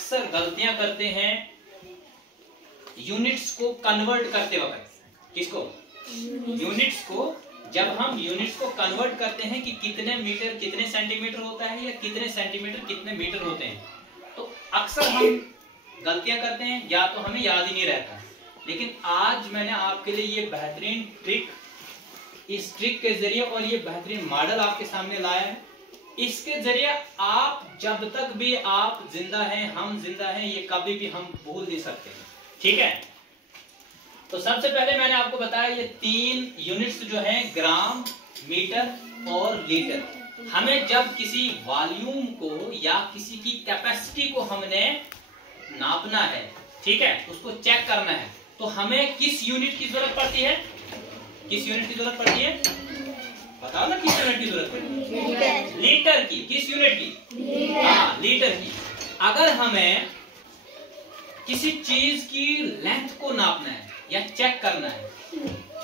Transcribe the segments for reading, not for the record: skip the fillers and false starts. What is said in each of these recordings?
अक्सर गलतियां करते हैं यूनिट्स को कन्वर्ट करते वक्त। किसको? यूनिट्स को। जब हम यूनिट्स को कन्वर्ट करते हैं कि कितने मीटर कितने सेंटीमीटर होता है या कितने सेंटीमीटर कितने मीटर होते हैं, तो अक्सर हम गलतियां करते हैं, या तो हमें याद ही नहीं रहता। लेकिन आज मैंने आपके लिए ये बेहतरीन ट्रिक, इस ट्रिक के जरिए और ये बेहतरीन मॉडल आपके सामने लाया है। इसके जरिए आप जब तक भी आप जिंदा हैं, हम जिंदा हैं, ये कभी भी हम भूल नहीं सकते। ठीक है, तो सबसे पहले मैंने आपको बताया ये 3 यूनिट्स जो हैं, ग्राम, मीटर और लीटर। हमें जब किसी वॉल्यूम को या किसी की कैपेसिटी को हमने नापना है, ठीक है, उसको चेक करना है, तो हमें किस यूनिट की जरूरत पड़ती है? किस यूनिट की जरूरत पड़ती है? बताओ ना, किस यूनिट की जरूरत पड़ती है? लीटर की। किस यूनिट की? हाँ, लीटर की। अगर हमें किसी चीज की लेंथ को नापना है या चेक करना है,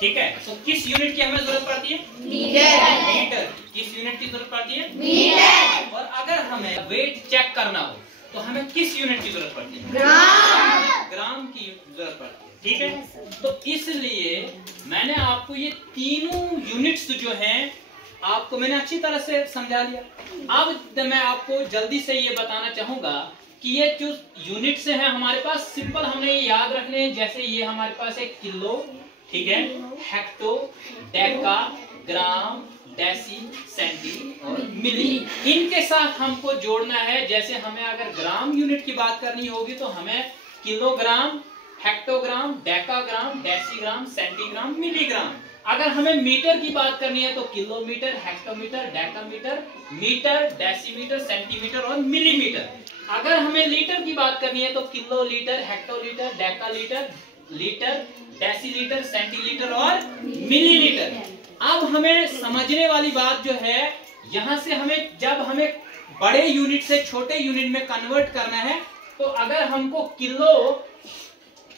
ठीक है, तो किस यूनिट की हमें जरूरत पड़ती है? मीटर। किस यूनिट की जरूरत पड़ती है? मीटर। और अगर हमें वेट चेक करना हो तो हमें किस यूनिट की जरूरत पड़ती है? ग्राम। ग्राम की जरूरत पड़ती है। ठीक है, तो इसलिए मैंने आपको ये तीनों यूनिट्स जो हैं आपको मैंने अच्छी तरह से समझा लिया। अब मैं आपको जल्दी से ये बताना चाहूंगा कि ये जो यूनिट्स हैं हमारे पास, सिंपल हमने ये याद रखने हैं। जैसे ये हमारे पास है किलो, ठीक है, हेक्टो, डेका, ग्राम, डेसी, सेंटी और मिली। इनके साथ हमको जोड़ना है। जैसे हमें अगर ग्राम यूनिट की बात करनी होगी तो हमें kilogram, hectogram, decagram, decigram, centigram, milligram. अगर हमें मीटर की बात करनी है तो kilometre, hectometre, decametre, metre, decimetre, centimetre और मिलीमीटर। अगर हमें लीटर की बात करनी है तो kilo litre, hectolitre, decalitre, litre, decilitre, centilitre और मिलीलीटर। अब हमें समझने वाली बात जो है, यहां से हमें जब हमें बड़े यूनिट से छोटे यूनिट में कन्वर्ट करना है, तो अगर हमको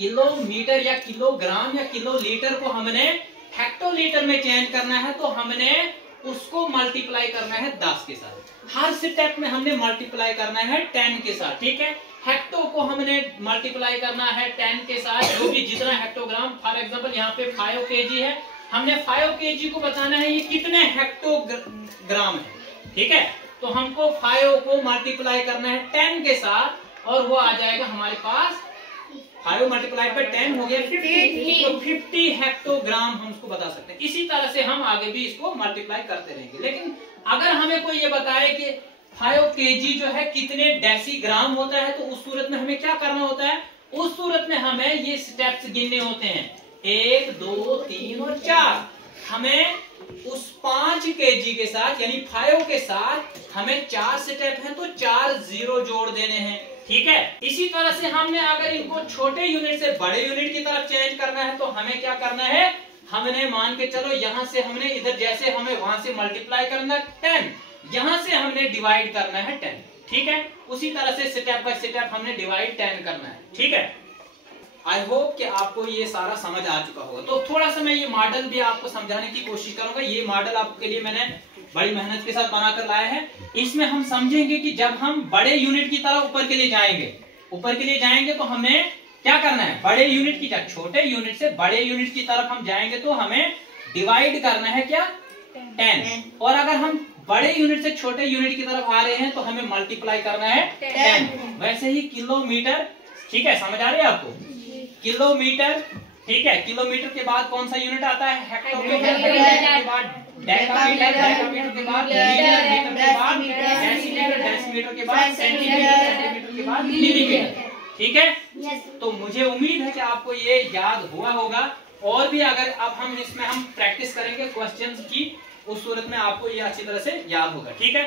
किलोमीटर या किलोग्राम या किलो लीटर को हमने हेक्टोलीटर में चेंज करना है, तो हमने उसको मल्टीप्लाई करना है 10 के साथ। हर स्टेप में हमने मल्टीप्लाई करना है 10 के साथ। ठीक है, हेक्टो को हमने मल्टीप्लाई करना है 10 के साथ, जो भी जितना हेक्टोग्राम। फॉर एग्जांपल यहाँ पे 5 kg है, हमने 5 kg को बताना है ये कितने हेक्टोग्राम है। ठीक है, तो हमको 5 को मल्टीप्लाई करना है 10 के साथ, और वो आ जाएगा हमारे पास 5 मल्टीप्लाई बाय 10 हो गया 50। तो 50 हेक्टोग्राम हम उसको बता सकते हैं। इसी तरह से हम आगे भी इसको मल्टीप्लाई करते रहेंगे। लेकिन अगर हमें कोई ये बताए कि 5 kg जो है कितने डेसीग्राम होता है, तो उस सूरत में हमें क्या करना होता है? उस सूरत में हमें ये स्टेप्स गिनने होते हैं, 1, 2, 3 और 4। हमें उस 5 kg के साथ यानी 5 के साथ हमें 4 स्टेप है, तो 4 0 जोड़ देने हैं। ठीक है, इसी तरह से हमने अगर इनको छोटे यूनिट से बड़े यूनिट की तरफ चेंज करना है, तो हमें क्या करना है? हमने मान के चलो यहां से हमने इधर जैसे हमें वहां से मल्टीप्लाई करना है 10, यहां से हमने डिवाइड करना है 10। ठीक है, उसी तरह से स्टेप बाय स्टेप हमने डिवाइड 10 करना है। ठीक है, आई होप कि आपको ये सारा समझ आ चुका होगा। तो थोड़ा सा मैं ये मॉडल भी आपको समझाने की कोशिश करूंगा। ये मॉडल आपके लिए मैंने बड़ी मेहनत के साथ बनाकर लाया है। इसमें हम समझेंगे कि जब हम बड़े यूनिट की तरफ ऊपर के लिए जाएंगे तो हमें क्या करना है? बड़े यूनिट की, जब छोटे यूनिट से बड़े यूनिट की तरफ हम जाएंगे तो हमें डिवाइड करना है क्या? 10। और अगर हम बड़े यूनिट से छोटे यूनिट की तरफ आ रहे हैं तो हमें मल्टीप्लाई करना है 10। वैसे ही किलोमीटर, ठीक है, समझ आ रही है आपको? किलोमीटर, ठीक है, किलोमीटर के बाद कौन सा यूनिट आता है? हेक्टोमीटर के बाद डेकामीटर, डेकामीटर के बाद मीटर, मीटर के बाद डेसीमीटर, डेसीमीटर के बाद सेंटीमीटर, सेंटीमीटर के बाद मिलीमीटर। ठीक है, तो मुझे उम्मीद है कि आपको ये याद हुआ होगा। और भी अगर अब हम इसमें हम प्रैक्टिस करेंगे क्वेश्चंस की, उस सूरत में आपको ये अच्छी तरह से याद होगा। ठीक है।